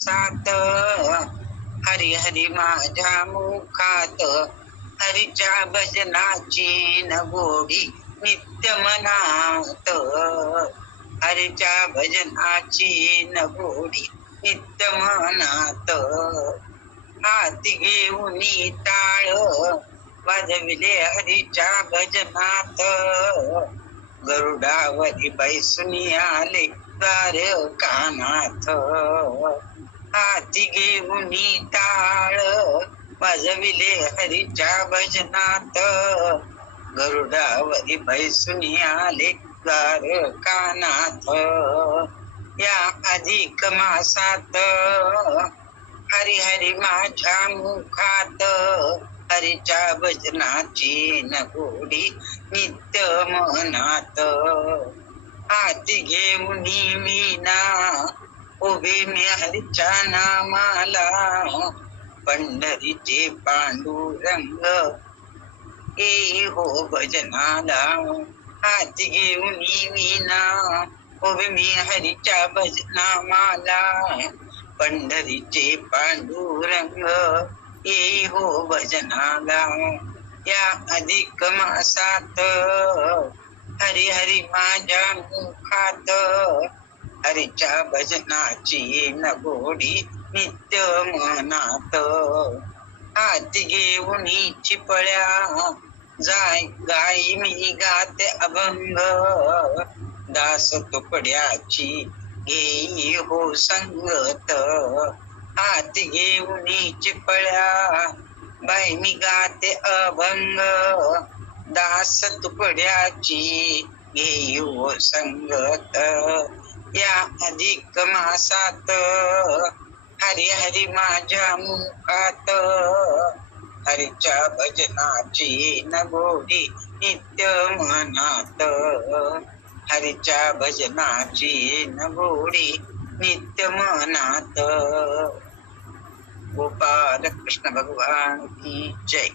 सात हरी हरी माझ्या मुखात हरीच्या भजनाची नगोडी नित्य मनात हरीच्या भजनाची नगोडी नित्य मनात हाती घेऊन टाळ वाजविले हरीच्या भजनात गरुडावरी बैसुनी आले गार कानाथ हाती घेऊन टाळ वाजविले हरीच्या भजनात गरुडावरी बैसुनी आले गार कानाथ या अधिक मासात हरी हरी माझ्या मुखात हरीच्या भजनाची नगोडी नित्य मनात हाती घेऊन मीना उभे मी हरीच्या नामाला पंढरीचे पांडुरंग ए हो भजनाला हाती घेऊन मीना उभे मी हरीच्या भजनामाला पंढरीचे पांडुरंग ये हो भजनाला या अधिक मासात हरी हरी माझ्या मुखात हरीच्या भजनाची नगोडी नित्य मनात हाती घेऊन चिपळ्या जाय गाई मी गाते अभंग दास तुकड्याची घेई हो संगत हाती घेऊन चिपळ्या बाई मी गाते अभंग दास तुकड्याची घेई हो संगत या अधिक मासात हरी हरी माझ्या मुखात हरीच्या भजनाची नगोडी नित्य मनात हरीच्या भजनाची नगोडी नित्य मनात गोपाल कृष्ण भगवान की जय.